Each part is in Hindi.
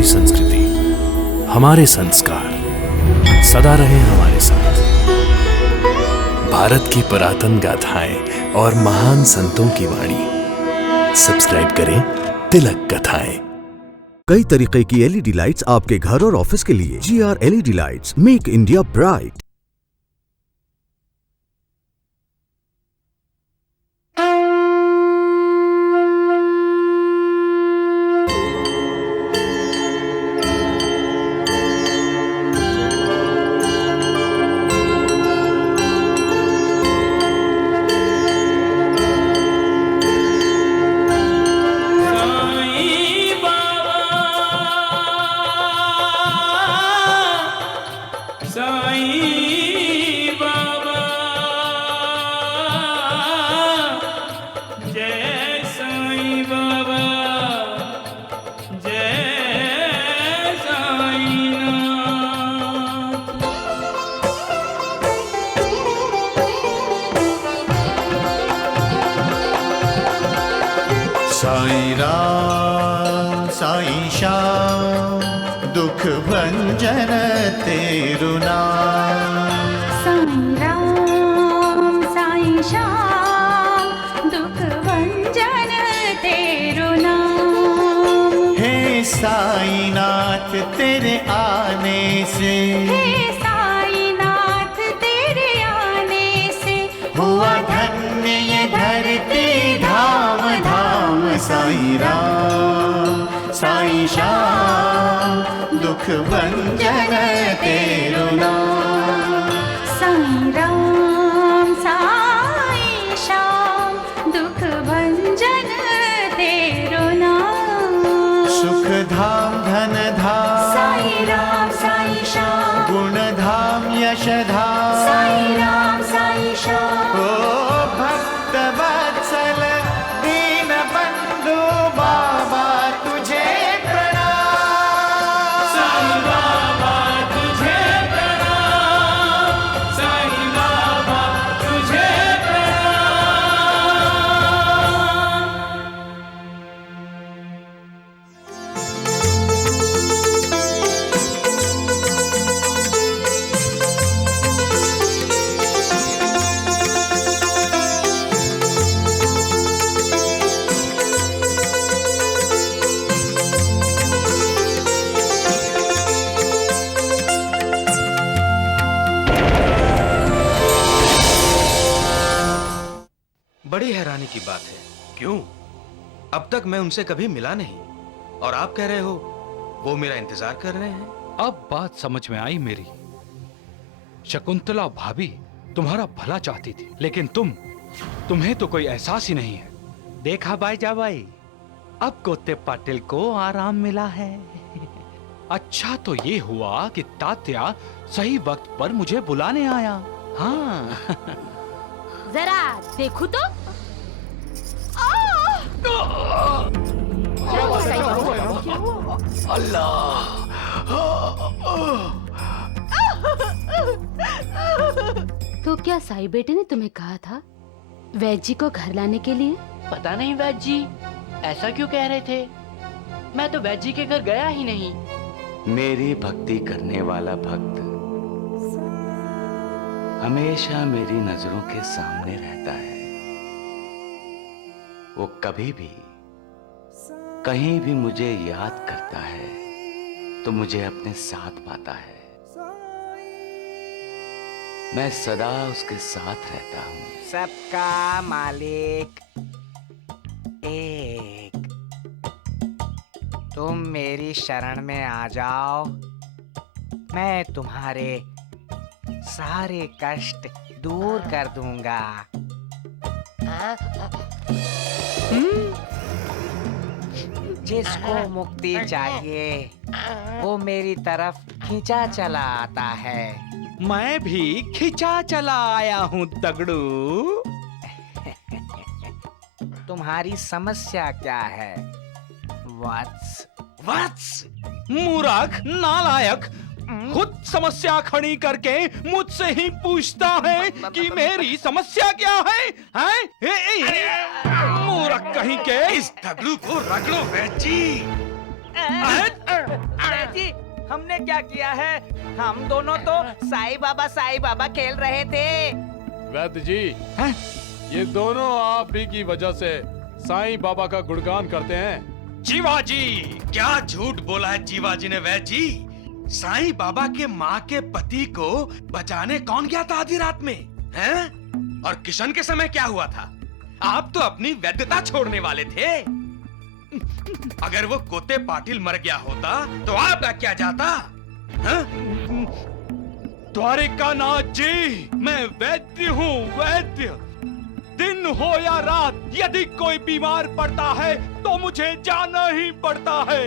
हमारी संस्कृति, हमारे संस्कार सदा रहे हमारे साथ। भारत की पुरातन गाथाएं और महान संतों की वाणी। सब्सक्राइब करें तिलक कथाएं। कई तरीके की एलईडी लाइट्स आपके घर और ऑफिस के लिए। GR LED lights, make India bright. Sai Ram Sai Shyam दुख भंजन तेरु नाम। साईं राम साईं श्याम दुख भंजन तेरु नाम। हे साईं नाथ तेरे आने से, हे साईं नाथ तेरे आने से हुआ धन्य ये धरती धाम धाम। साईं राम साईं श्याम दुख भंजन तेरु नाम। साईं राम साईं श्याम दुख भंजन तेरु नाम। सुख धाम धन धाम साईं राम साईं श्याम। गुण धाम यश धाम साईं राम साईं श्याम। ओ भक्त वत्सल दीन बंधु बाबा तुझे प्रणाम। साईं बाबा तुझे प्रणाम, साईं बाबा तुझे प्रणाम। बड़ी हैरानी की बात है। क्यों? अब तक मैं उनसे कभी मिला नहीं और आप कह रहे हो वो मेरा इंतजार कर रहे हैं। अब बात समझ में आई मेरी। शकुंतला भाभी तुम्हारा भला चाहती थी, लेकिन तुम्हें तो कोई एहसास ही नहीं है। देखा भाई जा भाई, अब कोते पाटिल को आराम मिला है। अच्छा तो ये हुआ कि तात्या सही वक्त पर मुझे बुलाने आया। हाँ जरा देखो तो। तो क्या साई बेटे ने तुम्हें कहा था वैद जी को घर लाने के लिए? पता नहीं वैद जी ऐसा क्यों कह रहे थे। मैं तो वैद जी के घर गया ही नहीं। मेरी भक्ति करने वाला भक्त हमेशा मेरी नजरों के सामने रहता है। वो कभी भी कहीं भी मुझे याद करता है तो मुझे अपने साथ पाता है। मैं सदा उसके साथ रहता हूँ। सबका मालिक एक, तुम मेरी शरण में आ जाओ, मैं तुम्हारे सारे कष्ट दूर कर दूंगा। जिसको मुक्ति चाहिए वो मेरी तरफ खींचा चला आता है। मैं भी खिंचा चला आया हूँ तगड़ू। तुम्हारी समस्या क्या है वत्स? वत्स मूर्ख नालायक, खुद समस्या खड़ी करके मुझसे ही पूछता है कि मेरी समस्या क्या है? मूर्ख कहीं के। इस तगड़ू को रगड़ो वैद जी। क्या किया है? हम दोनों तो साईं बाबा खेल रहे थे। वैद्य जी, ये दोनों आप ही की वजह से साईं बाबा का गुणगान करते हैं। जीवा जी, क्या झूठ बोला है जीवा जी ने वैद्य जी। साईं बाबा के माँ के पति को बचाने कौन गया था आधी रात में, हैं? और किशन के समय क्या हुआ था? आप तो अपनी वैद्यता छोड़ने वाले थे। अगर वो कोते पाटिल मर गया होता तो आपका क्या जाता? द्वारिकानाथ जी, मैं वैद्य हूँ, वैद्य। दिन हो या रात, यदि कोई बीमार पड़ता है तो मुझे जाना ही पड़ता है,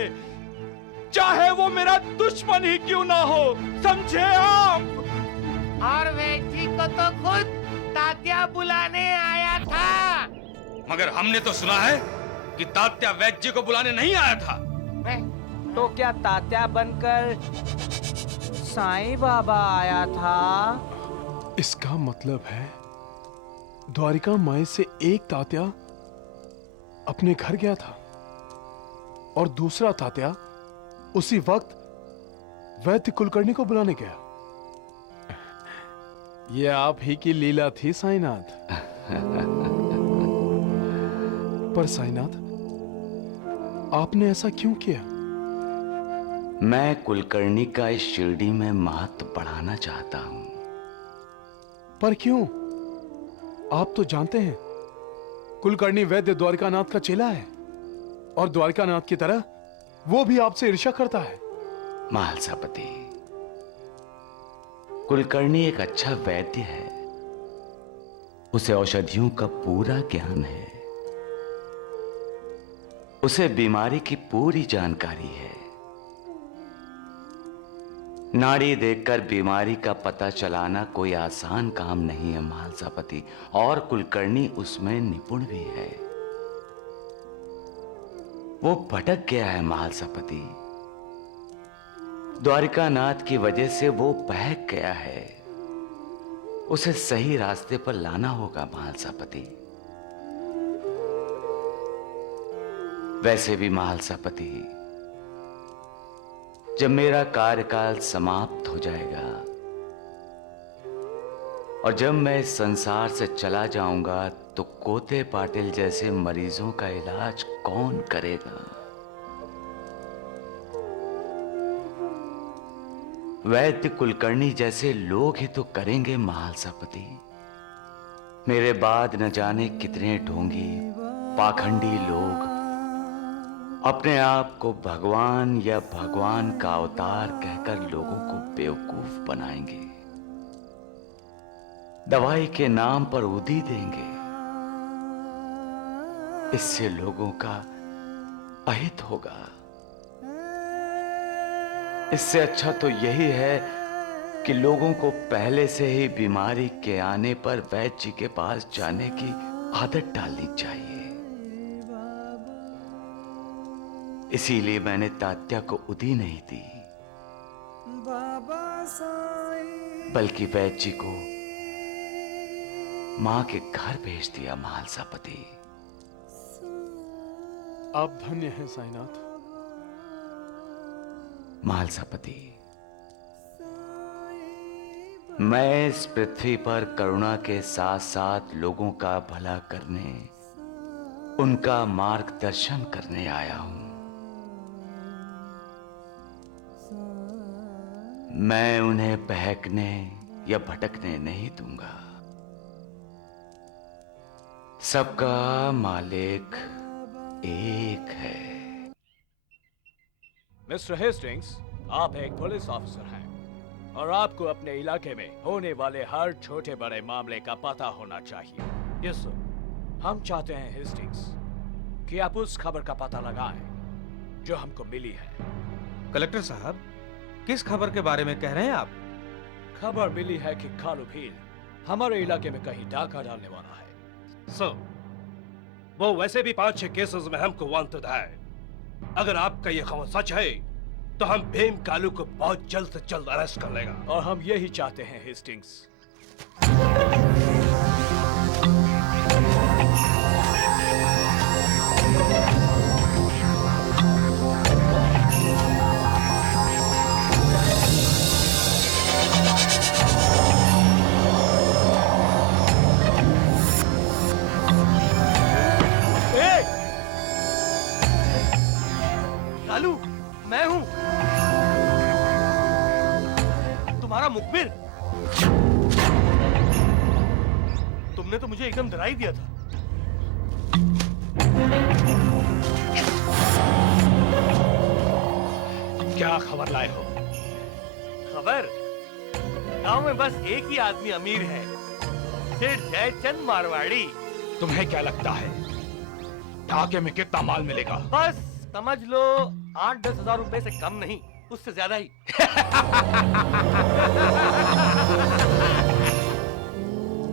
चाहे वो मेरा दुश्मन ही क्यों ना हो, समझे आप? और वैद्य को तो खुद तात्या बुलाने आया था। मगर हमने तो सुना है कि तात्या वैद्य जी को बुलाने नहीं आया था। तो क्या तात्या बनकर साईं बाबा आया था? इसका मतलब है द्वारिका माई से एक तात्या अपने घर गया था और दूसरा तात्या उसी वक्त वैद्य कुलकर्णी को बुलाने गया। यह आप ही की लीला थी साईनाथ। पर साईनाथ, आपने ऐसा क्यों किया? मैं कुलकर्णी का इस शिरडी में महत्व बढ़ाना चाहता हूं। पर क्यों? आप तो जानते हैं कुलकर्णी वैद्य द्वारिकानाथ का चेला है और द्वारिकानाथ की तरह वो भी आपसे ईर्ष्या करता है। महालसापति, कुलकर्णी एक अच्छा वैद्य है। उसे औषधियों का पूरा ज्ञान है। उसे बीमारी की पूरी जानकारी है। नाड़ी देखकर बीमारी का पता चलाना कोई आसान काम नहीं है महालसापति, और कुलकर्णी उसमें निपुण भी है। वो भटक गया है महालसापति। द्वारिकानाथ की वजह से वो बहक गया है। उसे सही रास्ते पर लाना होगा महालसापति। वैसे भी महालसापति, जब मेरा कार्यकाल समाप्त हो जाएगा और जब मैं इस संसार से चला जाऊंगा तो कोते पाटिल जैसे मरीजों का इलाज कौन करेगा? वैद्य कुलकर्णी जैसे लोग ही तो करेंगे महालसापति। मेरे बाद न जाने कितने ढोंगी पाखंडी लोग अपने आप को भगवान या भगवान का अवतार कहकर लोगों को बेवकूफ बनाएंगे, दवाई के नाम पर उदी देंगे। इससे लोगों का अहित होगा। इससे अच्छा तो यही है कि लोगों को पहले से ही बीमारी के आने पर वैद्य जी के पास जाने की आदत डालनी चाहिए। इसीलिए मैंने तात्या को उदी नहीं दी, बल्कि वैद्य जी को मां के घर भेज दिया महालसापति। आप धन्य हैं साईनाथ। महालसापति, मैं इस पृथ्वी पर करुणा के साथ साथ लोगों का भला करने, उनका मार्गदर्शन करने आया हूं। मैं उन्हें बहकने या भटकने नहीं दूंगा। सबका मालिक एक है। मिस्टर हेस्टिंग्स, आप एक पुलिस ऑफिसर हैं और आपको अपने इलाके में होने वाले हर छोटे बड़े मामले का पता होना चाहिए। Yes sir. हम चाहते हैं हेस्टिंग्स कि आप उस खबर का पता लगाएं जो हमको मिली है। कलेक्टर साहब, किस खबर के बारे में कह रहे हैं आप? खबर मिली है कि कालू भील हमारे इलाके में कहीं डाका डालने वाला है। सर, वो वैसे भी 5-6 केसेस में हमको वांटेड है। अगर आपका ये खबर सच है तो हम भीम कालू को बहुत जल्द से जल्द अरेस्ट कर लेगा। और हम यही चाहते हैं हेस्टिंग्स। कालू, मैं हूं तुम्हारा मुखबिर। तुमने तो मुझे एकदम डरा ही दिया था। क्या खबर लाए हो? खबर? गांव में बस एक ही आदमी अमीर है, सेठ जयचंद मारवाड़ी। तुम्हें क्या लगता है ढाके में कितना माल मिलेगा? बस समझ लो 8-10 हजार रुपए से कम नहीं, उससे ज्यादा ही।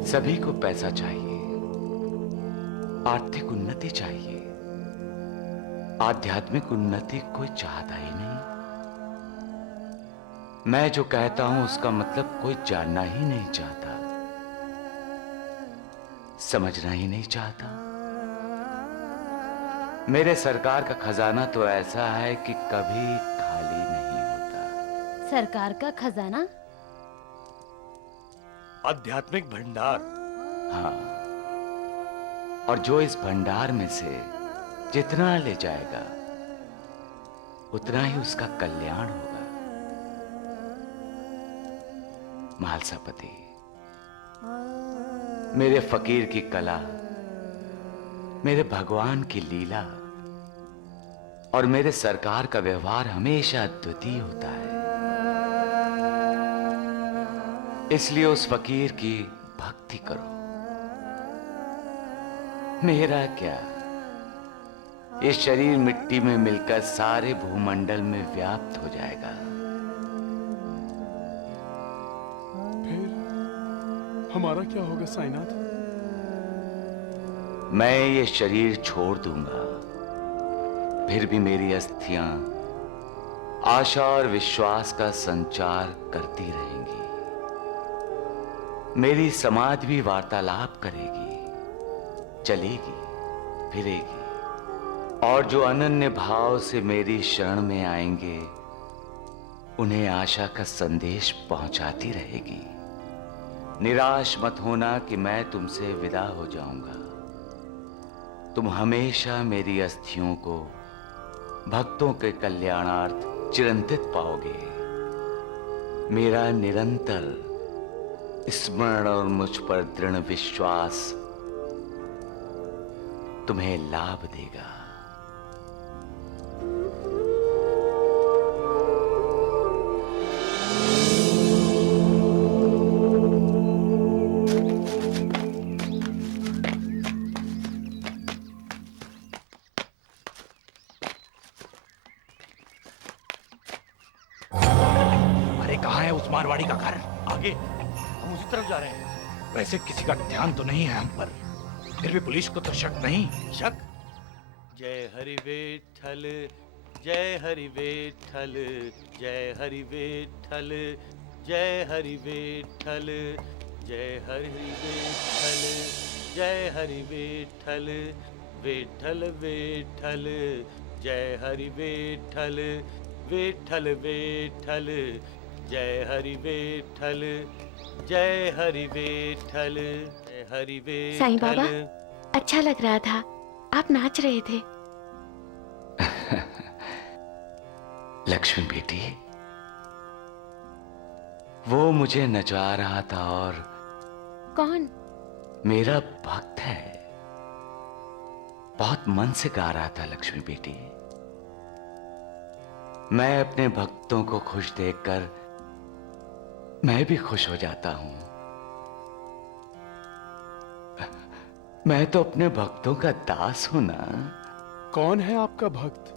सभी को पैसा चाहिए, आर्थिक उन्नति चाहिए, आध्यात्मिक उन्नति कोई चाहता ही नहीं। मैं जो कहता हूं उसका मतलब कोई जानना ही नहीं चाहता, समझना ही नहीं चाहता। मेरे सरकार का खजाना तो ऐसा है कि कभी खाली नहीं होता। सरकार का खजाना? आध्यात्मिक भंडार। हाँ, और जो इस भंडार में से जितना ले जाएगा उतना ही उसका कल्याण होगा। महालसापति, मेरे फकीर की कला, मेरे भगवान की लीला और मेरे सरकार का व्यवहार हमेशा अद्वितीय होता है। इसलिए उस फकीर की भक्ति करो। मेरा क्या, ये शरीर मिट्टी में मिलकर सारे भूमंडल में व्याप्त हो जाएगा। हमारा क्या होगा साईनाथ? मैं ये शरीर छोड़ दूंगा, फिर भी मेरी अस्थियां आशा और विश्वास का संचार करती रहेंगी। मेरी समाधि भी वार्तालाप करेगी, चलेगी, फिरेगी, और जो अनन्य भाव से मेरी शरण में आएंगे उन्हें आशा का संदेश पहुंचाती रहेगी। निराश मत होना कि मैं तुमसे विदा हो जाऊंगा। तुम हमेशा मेरी अस्थियों को भक्तों के कल्याणार्थ चिरंतित पाओगे। मेरा निरंतर स्मरण और मुझ पर दृढ़ विश्वास तुम्हें लाभ देगा। मारवाड़ी का घर आगे, हम उसी तरफ जा रहे हैं। वैसे किसी का ध्यान तो नहीं है हम पर, फिर भी पुलिस को तो शक नहीं। शक? जय हरि विठ्ठल, जय हरि विठ्ठल, जय हरि विठ्ठल, जय हरि विठ्ठल, जय हरि विठ्ठल, जय हरि विठ्ठल, विठ्ठल विठ्ठल, जय हरि विठ्ठल, विठ्ठल विठ्ठल, जय हरि विठ्ठल, जय हरि विठ्ठल, जय हरि विठ्ठल। साईं बाबा, अच्छा लग रहा था, आप नाच रहे थे। लक्ष्मी बेटी, वो मुझे नचा रहा था। और कौन? मेरा भक्त है, बहुत मन से गा रहा था। लक्ष्मी बेटी, मैं अपने भक्तों को खुश देखकर मैं भी खुश हो जाता हूं। मैं तो अपने भक्तों का दास हूं ना। कौन है आपका भक्त?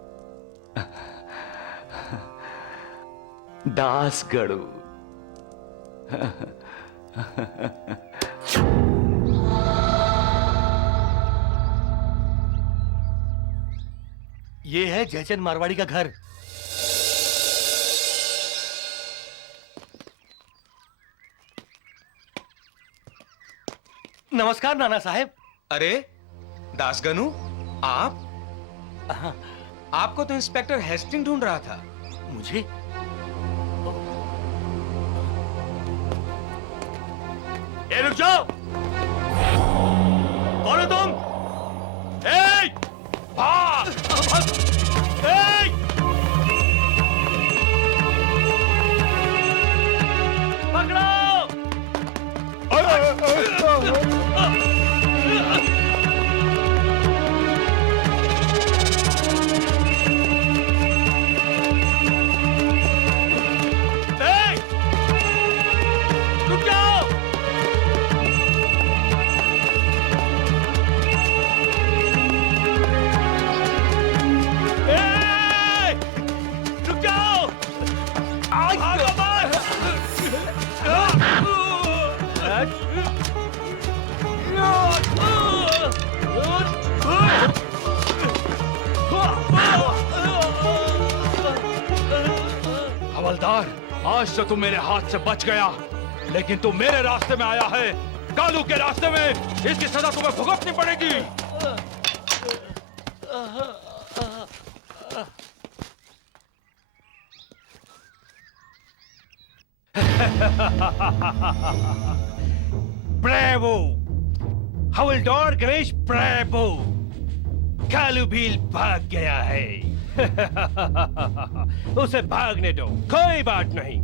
दास गड़ू। ये है जयचंद मारवाड़ी का घर। नमस्कार नाना साहब। अरे दासगनु, आप? आपको तो इंस्पेक्टर हेस्टिंग ढूंढ रहा था। मुझे? ए, रुक जाओ। कौन हो तुम? ए! भाग! ए! हवलदार, आज तो तू मेरे हाथ से बच गया, लेकिन तू मेरे रास्ते में आया है, कालू के रास्ते में। इसकी सजा तुम्हें भुगतनी पड़ेगी। ब्रेवो हवलदार गणेश, ब्रेवो। कालू भील भाग गया है। उसे भागने दो, कोई बात नहीं,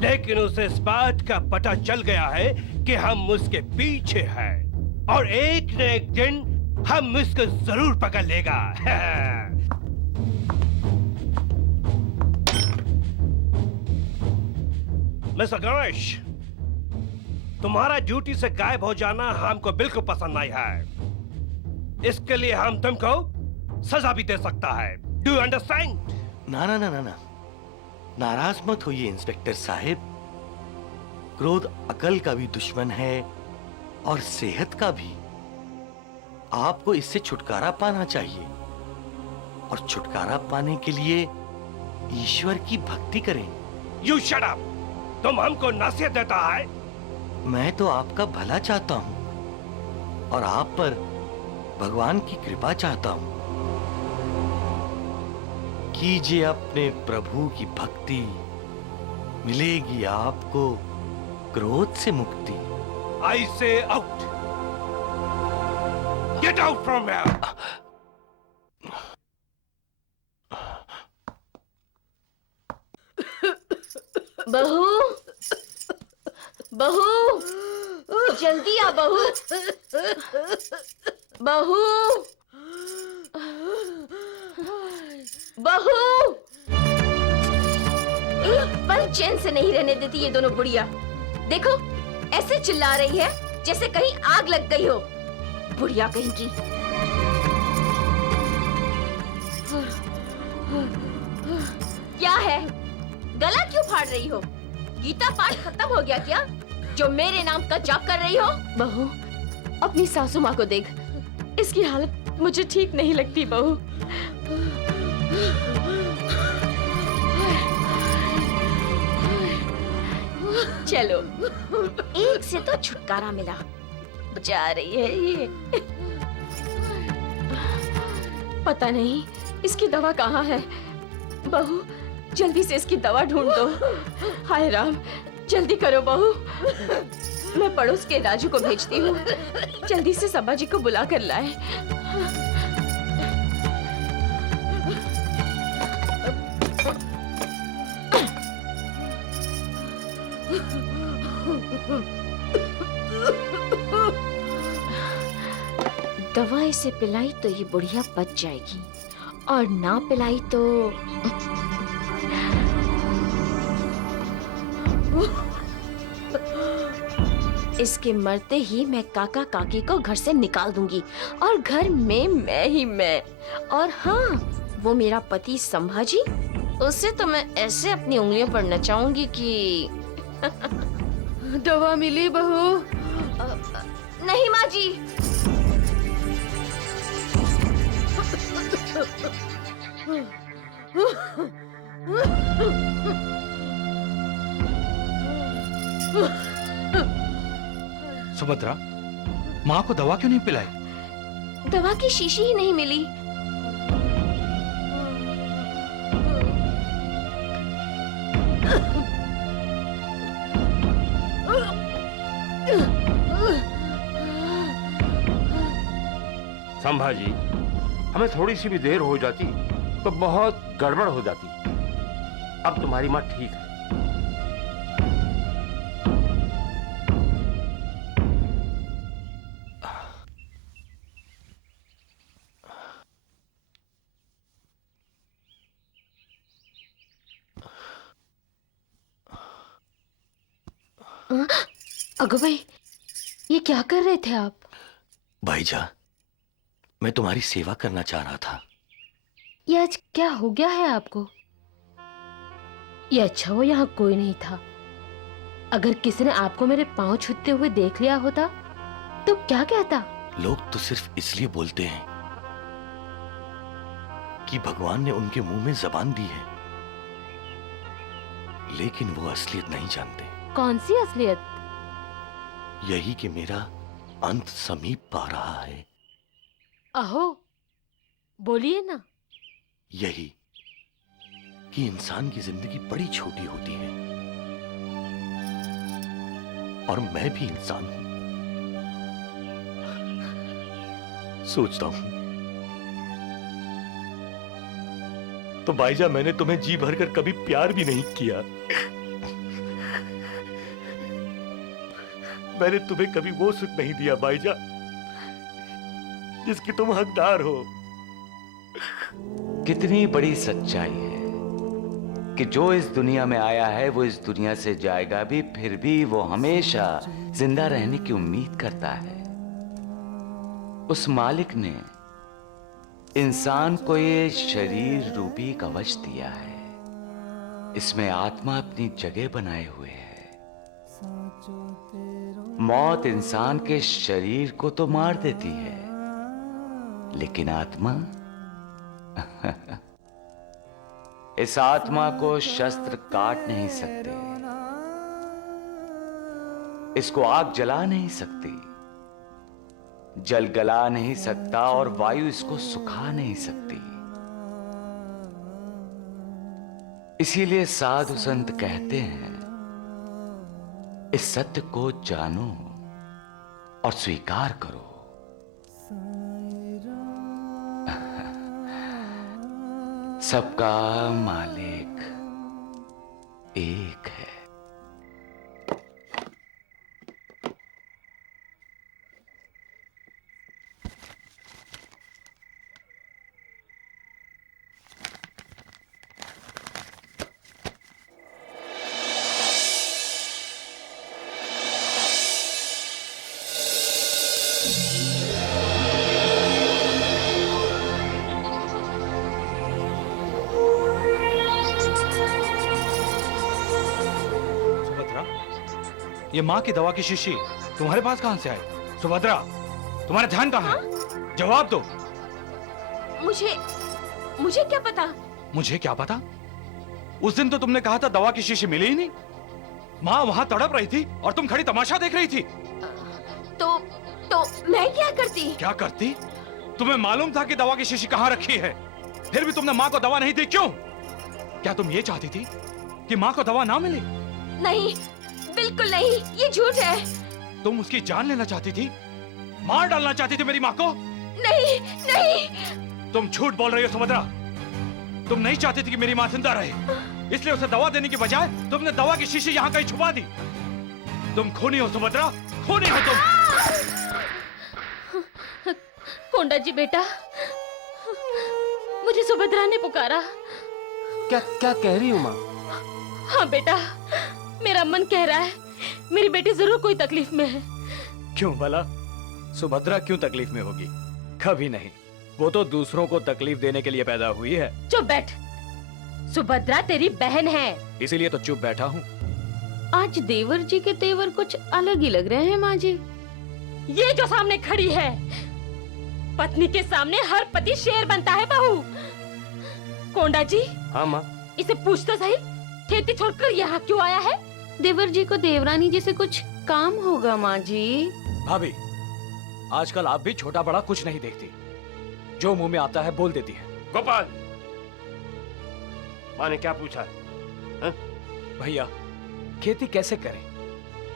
लेकिन उसे इस बात का पता चल गया है कि हम उसके पीछे हैं, और एक न एक दिन हम उसको जरूर पकड़ लेगा। मिस्टर गणेश, तुम्हारा ड्यूटी से गायब हो जाना हमको बिल्कुल पसंद नहीं है। इसके लिए हम तुमको सजा भी दे सकता है। Do you understand? ना ना ना ना ना, नाराज मत होइए इंस्पेक्टर साहब। क्रोध अकल का भी दुश्मन है और सेहत का भी। आपको इससे छुटकारा पाना चाहिए, और छुटकारा पाने के लिए ईश्वर की भक्ति करें। You shut up! तुम हमको नसीहत देता है? मैं तो आपका भला चाहता हूं और आप पर भगवान की कृपा चाहता हूं। कीजिए अपने प्रभु की भक्ति, मिलेगी आपको क्रोध से मुक्ति। आई से out! Get out from here! बहू, बहू, जल्दी आ बहू, बहू, बहू। एक पल चैन से नहीं रहने देती ये दोनों बुढ़िया। देखो ऐसे चिल्ला रही है जैसे कहीं आग लग गई हो। बुढ़िया कहीं की। क्या है, गला क्यों फाड़ रही हो? गीता पाठ खत्म हो गया क्या, जो मेरे नाम का जाप कर रही हो? बहू, अपनी सासू माँ को देख, इसकी हालत मुझे ठीक नहीं लगती बहू। चलो, एक से तो छुटकारा मिला। जा रही है ये। पता नहीं इसकी दवा कहाँ है। बहू, जल्दी से इसकी दवा ढूंढ दो। हाय राम, जल्दी करो बहू। मैं पड़ोस के राजू को भेजती हूँ, जल्दी से सब्बा जी को बुला कर लाए। दवा इसे पिलाई तो ये बुढ़िया बच जाएगी, और ना पिलाई तो इसके मरते ही मैं काका काकी को घर से निकाल दूंगी, और घर में मैं ही मैं। और हाँ, वो मेरा पति संभाजी, उसे तो मैं ऐसे अपनी उंगलियों पर नचाऊंगी कि दवा मिली बहू? नहीं माँ जी। सुभद्रा, माँ को दवा क्यों नहीं पिलाई? दवा की शीशी ही नहीं मिली। संभाजी, हमें थोड़ी सी भी देर हो जाती तो बहुत गड़बड़ हो जाती। अब तुम्हारी माँ ठीक है। अगो भाई, ये क्या कर रहे थे आप? भाईजा, मैं तुम्हारी सेवा करना चाह रहा था। ये आज क्या हो गया है आपको? ये अच्छा हो यहाँ कोई नहीं था। अगर किसी ने आपको मेरे पांव छूते हुए देख लिया होता तो क्या कहता? लोग तो सिर्फ इसलिए बोलते हैं कि भगवान ने उनके मुंह में जबान दी है, लेकिन वो असलियत नहीं जानते। कौन सी असलियत? यही कि मेरा अंत समीप पा रहा है। अहो, बोलिए ना। यही कि इंसान की जिंदगी बड़ी छोटी होती है और मैं भी इंसान हूं। सोचता हूं तो भाईजा, मैंने तुम्हें जी भरकर कभी प्यार भी नहीं किया। मैंने तुम्हें कभी वो सुख नहीं दिया भाईजा जिसकी तुम हकदार हो। कितनी बड़ी सच्चाई है कि जो इस दुनिया में आया है वो इस दुनिया से जाएगा भी, फिर भी वो हमेशा जिंदा रहने की उम्मीद करता है। उस मालिक ने इंसान को ये शरीर रूपी कवच दिया है। इसमें आत्मा अपनी जगह बनाए हुए है। मौत इंसान के शरीर को तो मार देती है, लेकिन आत्मा इस आत्मा को शस्त्र काट नहीं सकते, इसको आग जला नहीं सकती, जल गला नहीं सकता और वायु इसको सुखा नहीं सकती। इसीलिए साधु संत कहते हैं, इस सत्य को जानो और स्वीकार करो। सबका मालिक एक है। ये माँ की दवा की शीशी तुम्हारे पास कहां से आई? सुभद्रा, तुम्हारा ध्यान कहां है? जवाब दो। मुझे क्या पता? मुझे क्या पता? उस दिन तो तुमने कहा था दवा की शीशी मिली ही नहीं। माँ वहां तड़प रही थी और तुम खड़ी तमाशा देख रही थी। तो मैं क्या करती? क्या करती? तुम्हें मालूम था कि दवा की शीशी कहां रखी है, फिर भी तुमने माँ को दवा नहीं दी, क्यों? क्या तुम ये चाहती थी कि माँ को दवा ना मिले? नहीं, बिल्कुल नहीं, ये झूठ है। तुम उसकी जान लेना चाहती थी, मार डालना चाहती थी मेरी माँ को? नहीं, नहीं। तुम झूठ बोल रही हो सुभद्रा। तुम नहीं चाहती थी कि मेरी माँ जिंदा रहे, इसलिए उसे दवा देने की बजाय तुमने दवा की शीशी यहाँ कहीं छुपा दी। तुम खूनी हो सुभद्रा, खूनी हो तुम। कोंडा जी बेटा, मुझे सुभद्रा ने पुकारा। क्या क्या कह रही हो माँ? हाँ बेटा, मेरा मन कह रहा है मेरी बेटी जरूर कोई तकलीफ में है। क्यों भला? सुभद्रा क्यों तकलीफ में होगी? कभी नहीं। वो तो दूसरों को तकलीफ देने के लिए पैदा हुई है। चुप बैठ। सुभद्रा तेरी बहन है। इसीलिए तो चुप बैठा हूँ। आज देवर जी के तेवर कुछ अलग ही लग रहे हैं माँ जी। ये जो सामने खड़ी है, पत्नी के सामने हर पति शेर बनता है बहू। कोंडा जी। हाँ माँ। इसे पूछ तो सही, खेती छोड़कर यहाँ क्यों आया है? देवर जी को देवरानी जी से कुछ काम होगा माँ जी। भाभी, आजकल आप भी छोटा बड़ा कुछ नहीं देखती, जो मुंह में आता है बोल देती है। गोपाल, माँ ने क्या पूछा है? भैया, खेती कैसे करें?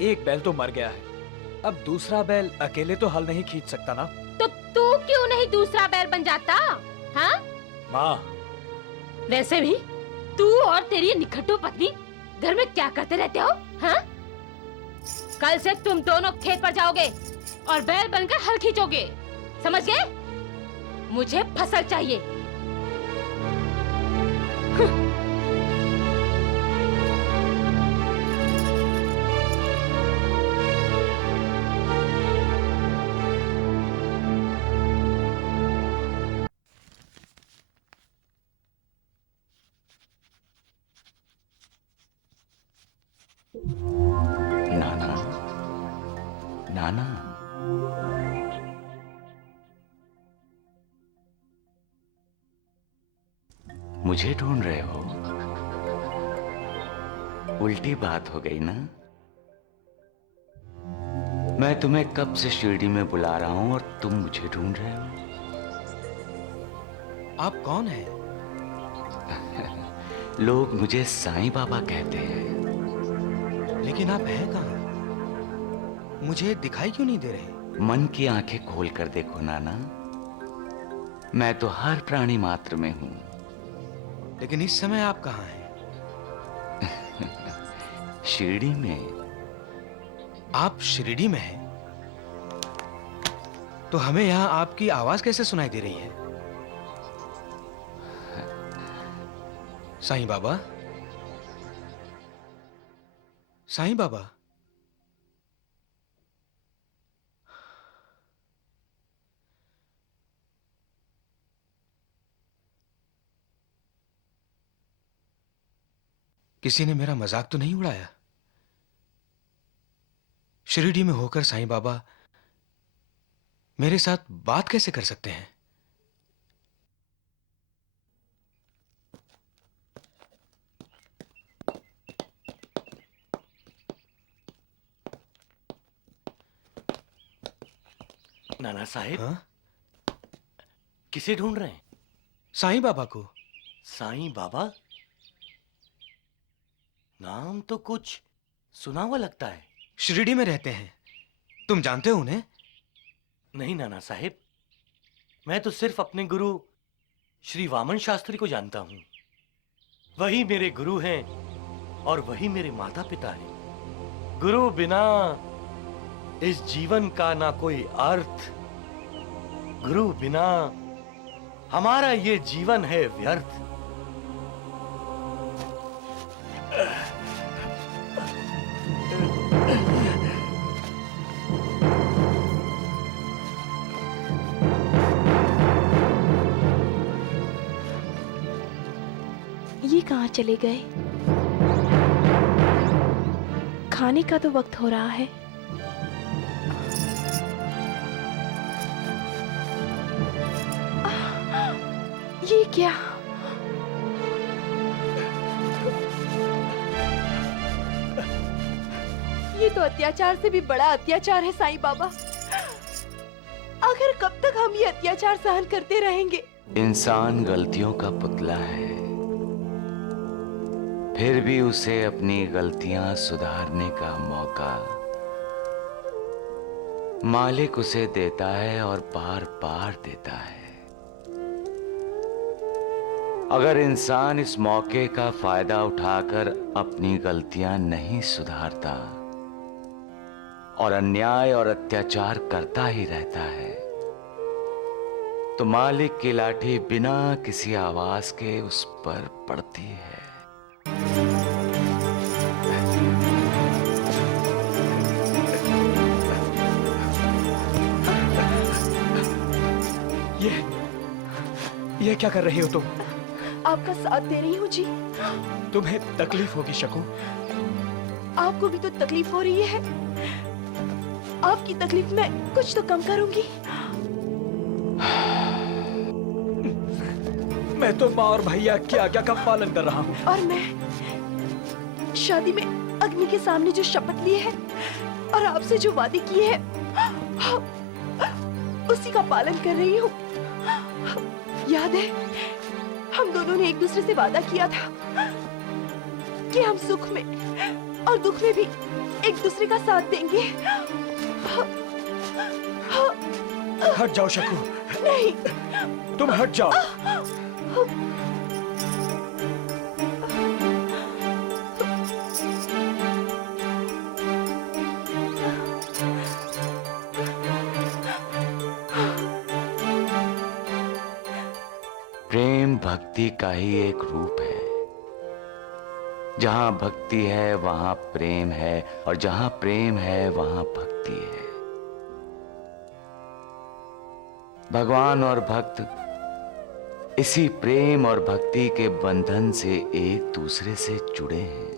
एक बैल तो मर गया है, अब दूसरा बैल अकेले तो हल नहीं खींच सकता ना। तो तू क्यों नहीं दूसरा बैल बन जाता? हाँ? माँ, वैसे भी तू और तेरी निखट्टू पत्नी घर में क्या करते रहते हो? हाँ? कल से तुम दोनों खेत पर जाओगे और बैल बनकर हल खींचोगे, समझ गए? मुझे फसल चाहिए। नाना, नाना, मुझे ढूंढ रहे हो? उल्टी बात हो गई ना। मैं तुम्हें कब से शिरडी में बुला रहा हूं और तुम मुझे ढूंढ रहे हो। आप कौन हैं? लोग मुझे साईं बाबा कहते हैं। लेकिन आप हैं कहाँ? मुझे दिखाई क्यों नहीं दे रहे? मन की आंखें खोल कर देखो नाना, मैं तो हर प्राणी मात्र में हूं। लेकिन इस समय आप कहाँ हैं? शिरडी में। आप शिरडी में हैं? तो हमें यहाँ आपकी आवाज कैसे सुनाई दे रही है? साईं बाबा, साईं बाबा। किसी ने मेरा मजाक तो नहीं उड़ाया? शिरडी में होकर साईं बाबा मेरे साथ बात कैसे कर सकते हैं? नाना साहिब। हाँ? किसे ढूंढ रहे हैं? साईं बाबा को। साईं बाबा? नाम तो कुछ सुना हुआ लगता है। शिरडी में रहते हैं, तुम जानते हो उन्हें? नहीं नाना साहिब, मैं तो सिर्फ अपने गुरु श्री वामन शास्त्री को जानता हूं। वही मेरे गुरु हैं और वही मेरे माता पिता हैं। गुरु बिना इस जीवन का ना कोई अर्थ, गुरु बिना हमारा ये जीवन है व्यर्थ। ये कहाँ चले गए? खाने का तो वक्त हो रहा है। ये क्या? ये तो अत्याचार से भी बड़ा अत्याचार है साईं बाबा। आखिर कब तक हम ये अत्याचार सहन करते रहेंगे? इंसान गलतियों का पुतला है, फिर भी उसे अपनी गलतियां सुधारने का मौका मालिक उसे देता है और बार बार देता है। अगर इंसान इस मौके का फायदा उठाकर अपनी गलतियां नहीं सुधारता और अन्याय और अत्याचार करता ही रहता है, तो मालिक की लाठी बिना किसी आवाज के उस पर पड़ती है। ये क्या कर रही हो तुम? आपका साथ दे रही हूँ जी। तुम्हें तकलीफ होगी शकु। आपको भी तो तकलीफ हो रही है। आपकी तकलीफ मैं कुछ तो कम करूंगी। मैं तो माँ और भैया की आज्ञा का पालन कर रहा हूँ। और मैं शादी में अग्नि के सामने जो शपथ ली है और आपसे जो वादे किए हैं, उसी का पालन कर रही हूँ। याद है, हम दोनों ने एक दूसरे से वादा किया था कि हम सुख में और दुख में भी एक दूसरे का साथ देंगे। हट जाओ शकु। नहीं, तुम हट जाओ। प्रेम भक्ति का ही एक रूप है। जहां भक्ति है वहां प्रेम है, और जहां प्रेम है वहां भक्ति है। भगवान और भक्त इसी प्रेम और भक्ति के बंधन से एक दूसरे से जुड़े हैं।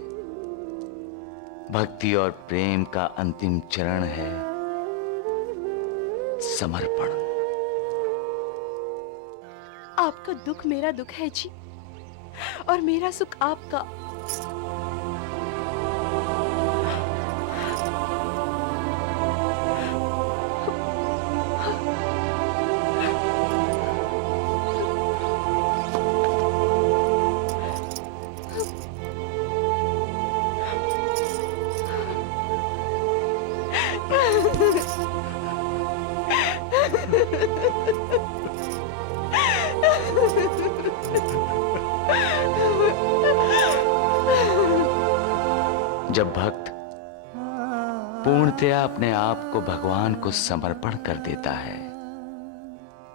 भक्ति और प्रेम का अंतिम चरण है समर्पण। आपका दुख मेरा दुख है जी, और मेरा सुख आपका। जब भक्त पूर्णतया अपने आप को भगवान को समर्पण कर देता है,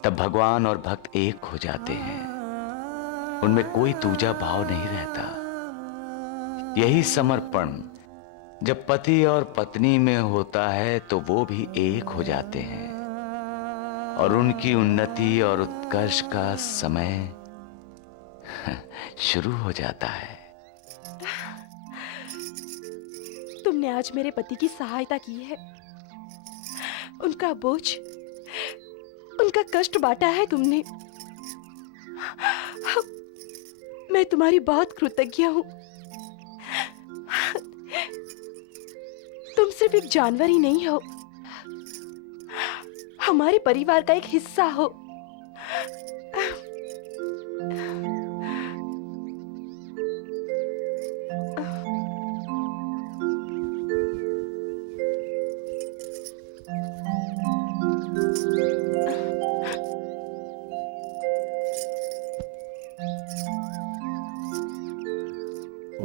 तब भगवान और भक्त एक हो जाते हैं। उनमें कोई दूजा भाव नहीं रहता। यही समर्पण जब पति और पत्नी में होता है तो वो भी एक हो जाते हैं और उनकी उन्नति और उत्कर्ष का समय शुरू हो जाता है। तुमने आज मेरे पति की सहायता की है, उनका बोझ, उनका कष्ट बांटा है तुमने। मैं तुम्हारी बहुत कृतज्ञ हूं। तुम सिर्फ एक जानवर ही नहीं हो, हमारे परिवार का एक हिस्सा हो।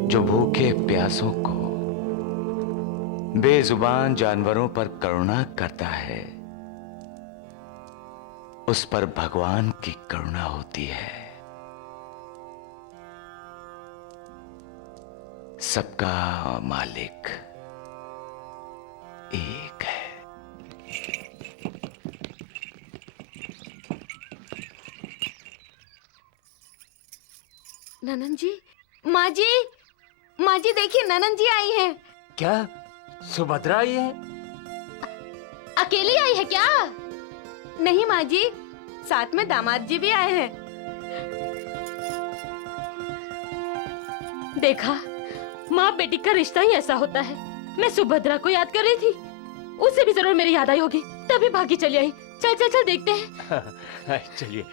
जो भूखे प्यासों को, बेजुबान जानवरों पर करुणा करता है, उस पर भगवान की करुणा होती है। सबका मालिक एक है। ननन जी, माँ जी, माँ जी देखिए ननन जी आई हैं। क्या सुभद्रा आई है? अकेली आई है क्या? नहीं माँ जी, साथ में दामाद जी भी आए हैं। देखा, माँ बेटी का रिश्ता ही ऐसा होता है। मैं सुभद्रा को याद कर रही थी, उसे भी जरूर मेरी याद आई होगी, तभी भागी चली आई। चल चल चल देखते हैं। चलिए।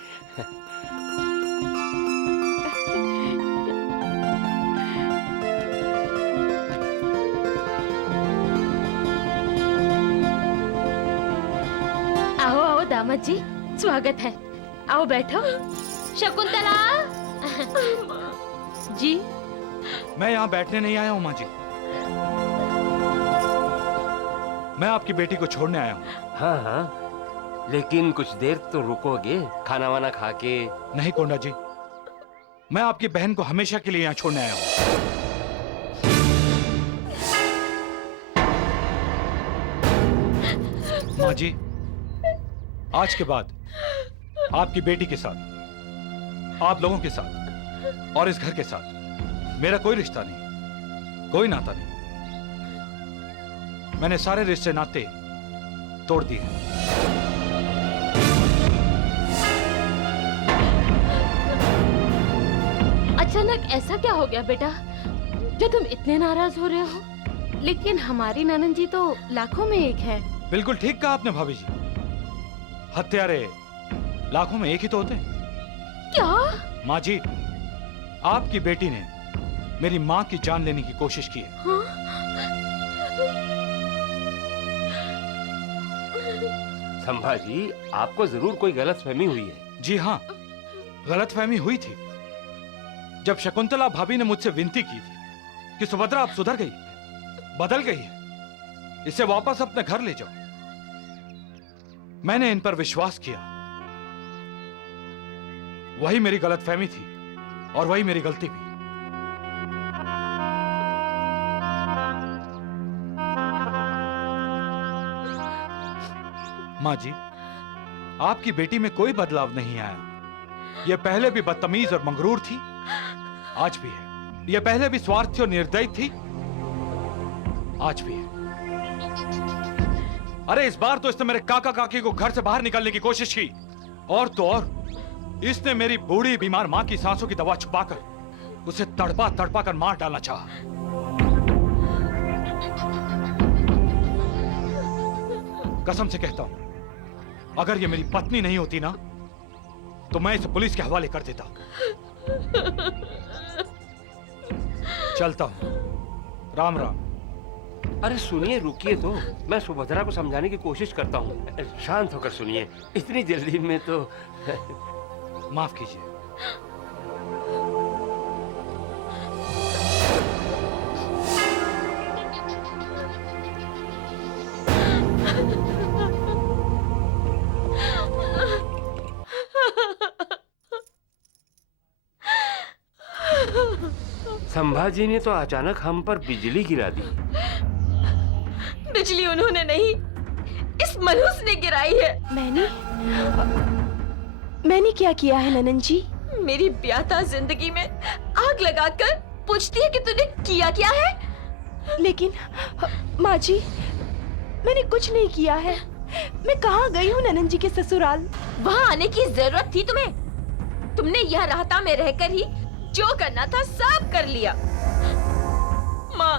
आओ आओ दामाद जी, स्वागत है। आओ बैठो। शकुंतला जी, मैं यहाँ बैठने नहीं आया हूँ माँ जी, मैं आपकी बेटी को छोड़ने आया हूँ। हाँ हाँ, लेकिन कुछ देर तो रुकोगे, खाना वाना खा के? नहीं कोंडा जी, मैं आपकी बहन को हमेशा के लिए यहाँ छोड़ने आया हूँ। माँ जी, आज के बाद आपकी बेटी के साथ, आप लोगों के साथ और इस घर के साथ मेरा कोई रिश्ता नहीं, कोई नाता नहीं। मैंने सारे रिश्ते नाते तोड़ दिए। अचानक ऐसा क्या हो गया बेटा, जो तुम इतने नाराज हो रहे हो? लेकिन हमारी ननन जी तो लाखों में एक है। बिल्कुल ठीक कहा आपने भाभी जी, हत्यारे लाखों में एक ही तो होते हैं। क्या? माँ जी, आपकी बेटी ने मेरी माँ की जान लेने की कोशिश की है। हाँ? संभाजी, आपको जरूर कोई गलतफहमी हुई है। जी हाँ, गलतफहमी हुई थी जब शकुंतला भाभी ने मुझसे विनती की थी कि सुभद्रा अब सुधर गई, बदल गई है, इसे वापस अपने घर ले जाओ। मैंने इन पर विश्वास किया, वही मेरी गलतफहमी थी और वही मेरी गलती भी। माँ जी, आपकी बेटी में कोई बदलाव नहीं आया। यह पहले भी बदतमीज और मंगरूर थी, आज भी है। यह पहले भी स्वार्थी और निर्दयी थी, आज भी है। अरे इस बार तो इसने मेरे काका काकी को घर से बाहर निकालने की कोशिश की, और तो और इसने मेरी बूढ़ी बीमार माँ की सांसों की दवा छुपाकर उसे तड़पा तड़पा कर मार डालना चाहा। कसम से कहता हूं, अगर ये मेरी पत्नी नहीं होती ना, तो मैं इसे पुलिस के हवाले कर देता। चलता हूं। राम राम। अरे सुनिए, रुकिए तो, मैं सुभद्रा को समझाने की कोशिश करता हूँ। शांत होकर सुनिए, इतनी जल्दी में तो। माफ कीजिए। संभाजी ने तो अचानक हम पर बिजली गिरा दी। बिजली उन्होंने नहीं, इस मनहूस ने गिराई है। मैंने क्या किया है ननन जी? मेरी ब्याता जिंदगी में आग लगाकर पूछती है कि तूने किया क्या है? लेकिन माँ जी, मैंने कुछ नहीं किया है। मैं कहाँ गई हूँ ननन जी के ससुराल? वहाँ आने की जरूरत थी तुम्हें? तुमने यह राहता में रहकर ही जो करना था सब कर लिया। माँ,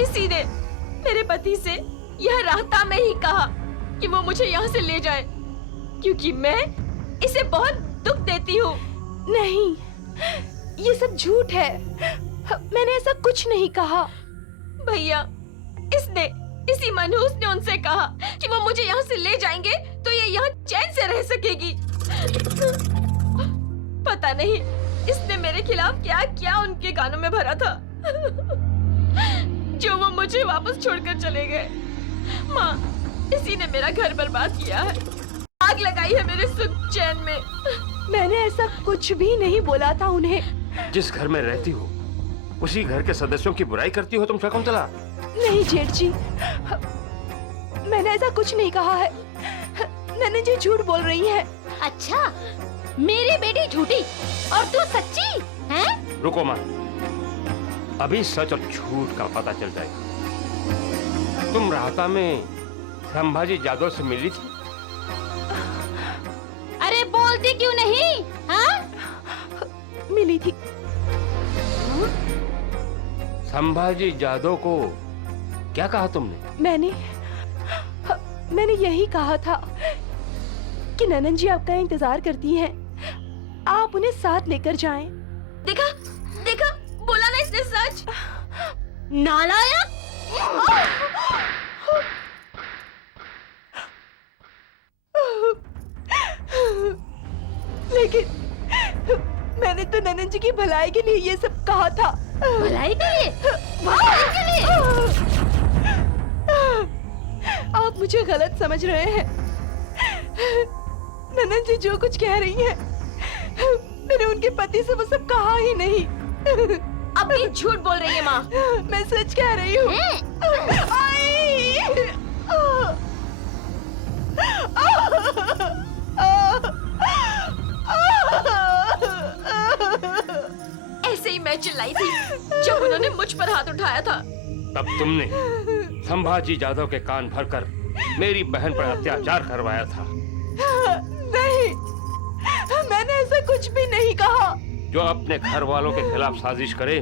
इसी ने मेरे पति से यह राहता में ही कहा कि वो मुझे यहाँ से ले जाए, क्योंकि मैं इसे बहुत दुख देती हूँ। नहीं, ये सब झूठ है। मैंने ऐसा कुछ नहीं कहा। भैया, इसी मनहूस ने उनसे कहा कि वो मुझे यहाँ से ले जाएंगे तो ये यहाँ चैन से रह सकेगी। पता नहीं इसने मेरे खिलाफ क्या क्या उनके कानों में भरा था जो वो मुझे वापस छोड़कर चले गए। माँ, इसी ने मेरा घर बर्बाद किया है, आग लगाई है मेरे सुख चैन में। मैंने ऐसा कुछ भी नहीं बोला था उन्हें। जिस घर में रहती हो उसी घर के सदस्यों की बुराई करती हो तुम शकुंतला। नहीं जेठ जी, मैंने ऐसा कुछ नहीं कहा है। नन्हे जी झूठ बोल रही है। अच्छा, मेरी बेटी झूठी और तू सच्ची हैं? रुको माँ, अभी सच और झूठ का पता चल जाएगा। तुम राहता में संभाजी जादव से मिली थी? अरे बोलती क्यों नहीं? हाँ? मिली थी। संभाजी जादव को क्या कहा तुमने? मैंने यही कहा था कि ननन जी आपका इंतजार करती हैं, आप उन्हें साथ लेकर जाएं। देखा, बोला ना इसने सच। नालायक! लेकिन मैंने तो ननन जी की भलाई के लिए ये सब कहा था। भलाई के लिए? भलाई के लिए? आप मुझे गलत समझ रहे हैं। ननन जी जो कुछ कह रही हैं, मैंने उनके पति से वो सब कहा ही नहीं। अब भी झूठ बोल रही है माँ। मैं सच कह रही हूँ। ऐसे ही मैं चिल्लाई थी जब उन्होंने मुझ पर हाथ उठाया था। तब तुमने संभाजी जादव के कान भरकर मेरी बहन पर अत्याचार करवाया था। नहीं, मैंने ऐसा कुछ भी नहीं कहा। जो अपने घर वालों के खिलाफ साजिश करे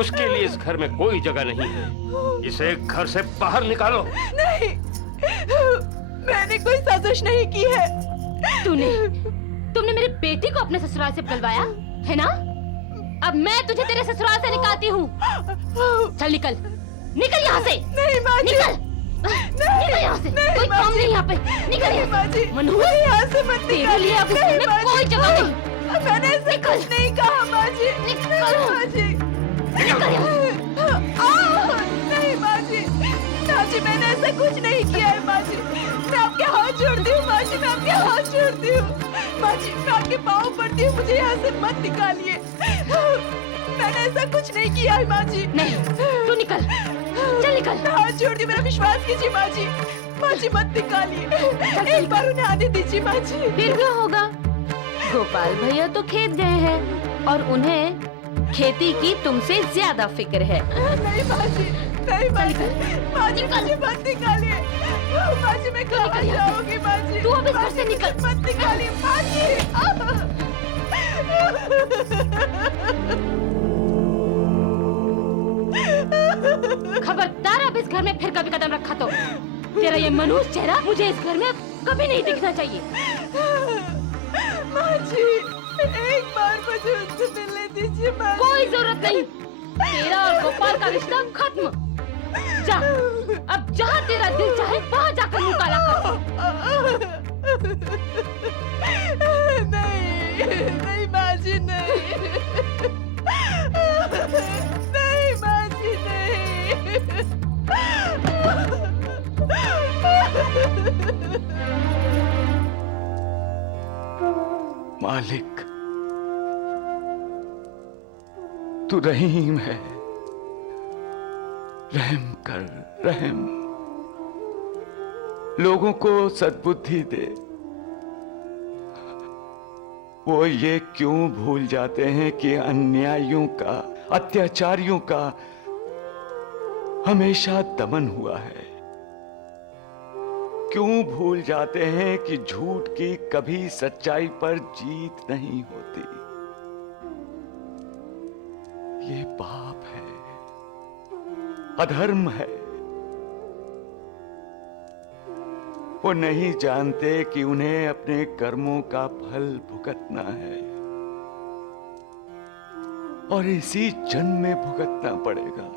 उसके लिए इस घर में कोई जगह नहीं है। इसे घर से बाहर निकालो। नहीं, मैंने कोई साजिश नहीं की है। तुमने मेरी बेटी को अपने ससुराल से बुलवाया है ना? अब मैं तुझे तेरे ससुराल से निकालती हूँ। चल निकल, निकल यहाँ से। नहीं माँ जी, निकल यहाँ से। कोई काम नहीं यहाँ पे। निकल यहाँ से। मनहूस, यहाँ से मत निकालिए। अब इस घर में कोई जगह नहीं। मैंने ऐसा कुछ नहीं कहा माँ जी। निकल माँ जी, निकल यहाँ से। नहीं माँ जी, मैंने ऐसा कुछ नहीं किया है माँ जी। मैं आपके हाथ जोड़ती हूँ माँ जी, मैं आपके हाथ जोड़ती हूँ माँ जी, मैं आपके पाँव पड़ती हूँ, मुझे यहाँ से मत निकालिए। मैंने ऐसा कुछ नहीं किया है माँ जी। नहीं, तू निकल, चल निकल। मैं हाथ जोड़ती हूँ, मेरा विश्वास कीजिए माँ जी। माँ जी मत निकालिए, एक बार उन्हें आने दीजिए माँ जी। फिर क्या होगा? गोपाल भैया तो खेत गए हैं और उन्हें खेती की तुमसे ज्यादा फिक्र है। नहीं माँ जी, नहीं माँ जी, माँ जी मुझे मत निकालिए। माँ जी मैं कहाँ जाऊँगी माँ जी? तू अब इस घर से निकल। मत निकालिए माँ जी। खबरदार, अब इस घर में फिर कभी कदम रखा तो तेरा ये मनहूस चेहरा मुझे इस घर में कभी नहीं दिखना चाहिए। माँ जी, एक बार मुझे उनसे मिलने दीजिए माँ जी। कोई जरूरत नहीं, तेरा और गोपाल का रिश्ता खत्म। जा, अब जहाँ तेरा दिल चाहे वहाँ जाकर मुँह काला कर। नहीं बाजी नहीं, नहीं बाजी नहीं। मालिक, तू रहीम है, रहम कर, रहम। लोगों को सद्बुद्धि दे। वो ये क्यों भूल जाते हैं कि अन्यायियों का, अत्याचारियों का हमेशा दमन हुआ है? क्यों भूल जाते हैं कि झूठ की कभी सच्चाई पर जीत नहीं होती? ये पाप है, अधर्म है। वो नहीं जानते कि उन्हें अपने कर्मों का फल भुगतना है और इसी जन्म में भुगतना पड़ेगा।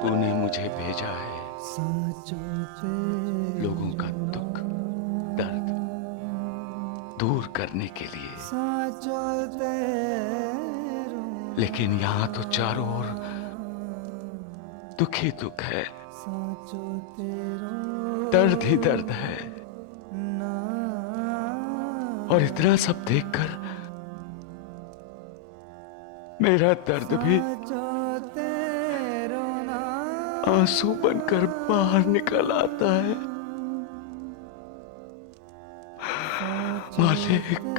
तूने मुझे भेजा है लोगों का दुख दर्द दूर करने के लिए, लेकिन यहां तो चारों ओर दुख ही दुख है, दर्द ही दर्द है। और इतना सब देखकर मेरा दर्द भी आंसू बनकर बाहर निकल आता है। मालिक,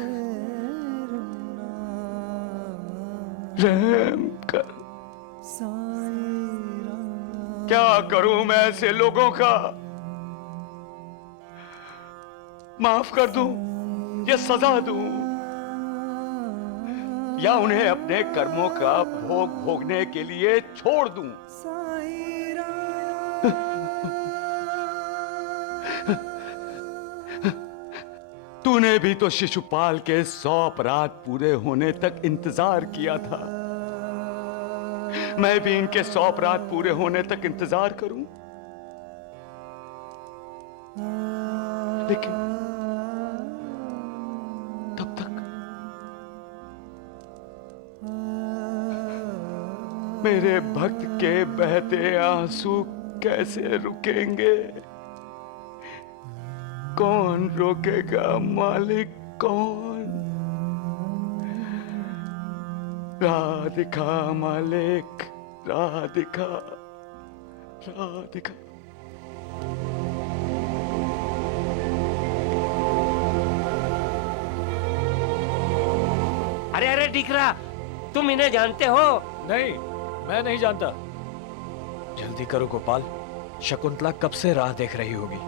रहम कर। क्या करूं मैं ऐसे लोगों का? माफ कर दूं या सजा दूं, या उन्हें अपने कर्मों का भोग भोगने के लिए छोड़ दूं? तूने भी तो शिशुपाल के 100 अपराध पूरे होने तक इंतजार किया था। मैं भी इनके 100 अपराध पूरे होने तक इंतजार करूं? लेकिन तब तक मेरे भक्त के बहते आंसू कैसे रुकेंगे? कौन रोकेगा मालिक, कौन? राह दिखा मालिक, राह दिखा, राह दिखा। अरे अरे डिकरा, तुम इन्हें जानते हो? नहीं, मैं नहीं जानता। जल्दी करो गोपाल, शकुंतला कब से राह देख रही होगी।